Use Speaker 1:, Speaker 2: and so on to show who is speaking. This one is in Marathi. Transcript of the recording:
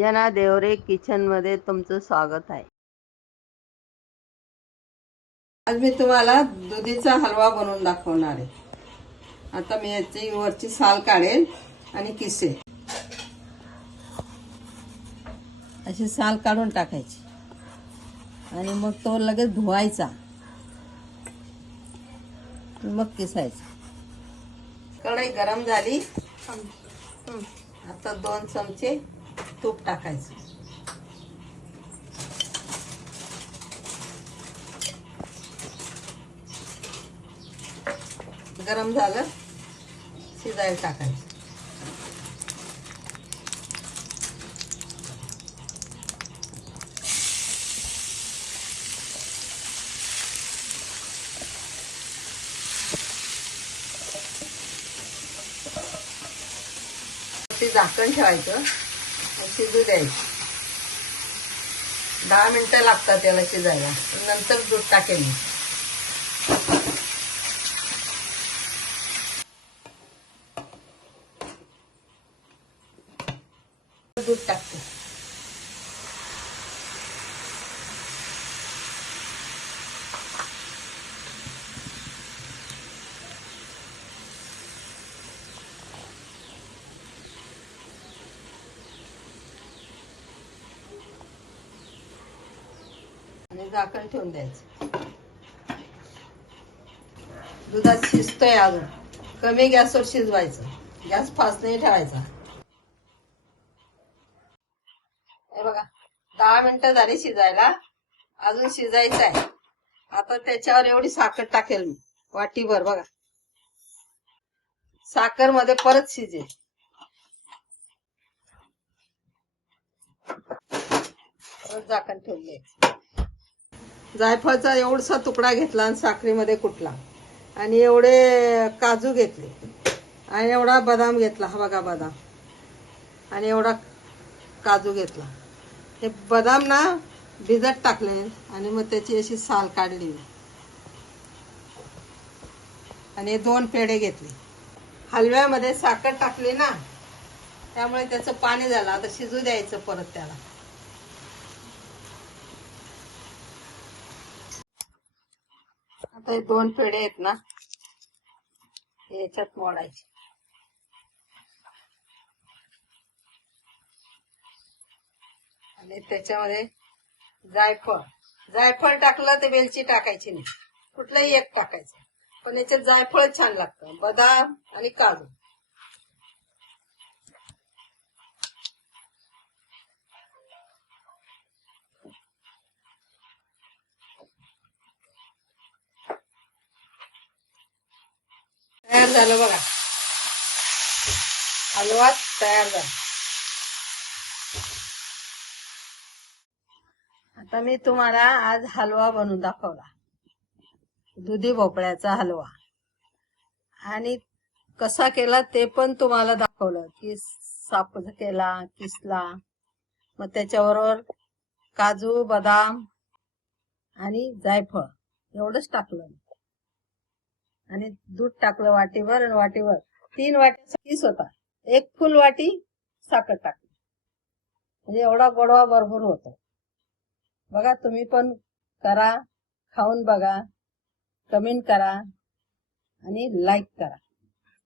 Speaker 1: अंजना देवरे किचनमध्ये तुमचं स्वागत आहे.
Speaker 2: आज मी तुम्हाला दुधीचा हलवा बनवून दाखवणार आहे. आता मी याची वरची साल काढेल आणि किसे. अशी साल काढून टाकायची. आणि मग तो लगेच धुवायचा. मग किसायचा. कढई गरम झाली. आता दोन चमचे तूप टाकायचं. गरम झालं शिजायला टाकायचं. ते झाकण ठेवायचं. शिजू द्यायची. दहा मिनिटं लागतात त्याला शिजायला. नंतर दूध टाकेल मी. दूध टाकते. झाकण ठेवून द्यायचं. दुधात शिजतोय अजून. कमी गॅसवर शिजवायचं. गॅस फास्ट नाही ठेवायचा. हे बघा दहा मिनिटं झाली शिजायला. अजून शिजायचं आहे. आता त्याच्यावर एवढी साखर टाकेल मी वाटीभर बघा. साखरमध्ये परत शिजेल. परत झाकण ठेवून द्यायचं जायफळचा एवढसा तुकडा घेतला आणि साखरेमध्ये कुटला आणि एवढे काजू घेतले. आणि एवढा बदाम घेतला हा बघा बदाम. आणि एवढा काजू घेतला. हे बदाम ना भिजत टाकले आणि मग त्याची अशी साल काढली. आणि दोन पेढे घेतले. हलव्यामध्ये साखर टाकली ना त्यामुळे त्याचं पाणी झालं. आता शिजू द्यायचं परत त्याला. आता हे दोन पेढे आहेत ना याच्यात मोडायचे. आणि त्याच्यामध्ये जायफळ. जायफळ टाकलं तर वेलची टाकायची नाही. कुठलंही एक टाकायचं. पण याच्यात जायफळ छान लागतं. बदाम आणि काजू. झालं बघा. हलवा तयार झाला. आता मी तुम्हाला आज हलवा बनवून दाखवला. दुधी भोपळ्याचा हलवा. आणि कसा केला ते पण तुम्हाला दाखवलं. की साप केला किसला. मग त्याच्याबरोबर काजू बदाम आणि जायफळ एवढंच टाकलं आणि दूध टाकलं वाटीवर आणि वाटीवर तीन वाटी पीस होता. एक फुल वाटी साखर टाकली. म्हणजे एवढा गोडवा भरपूर होतो. बघा तुम्ही पण करा खाऊन बघा कमेंट करा आणि लाईक करा.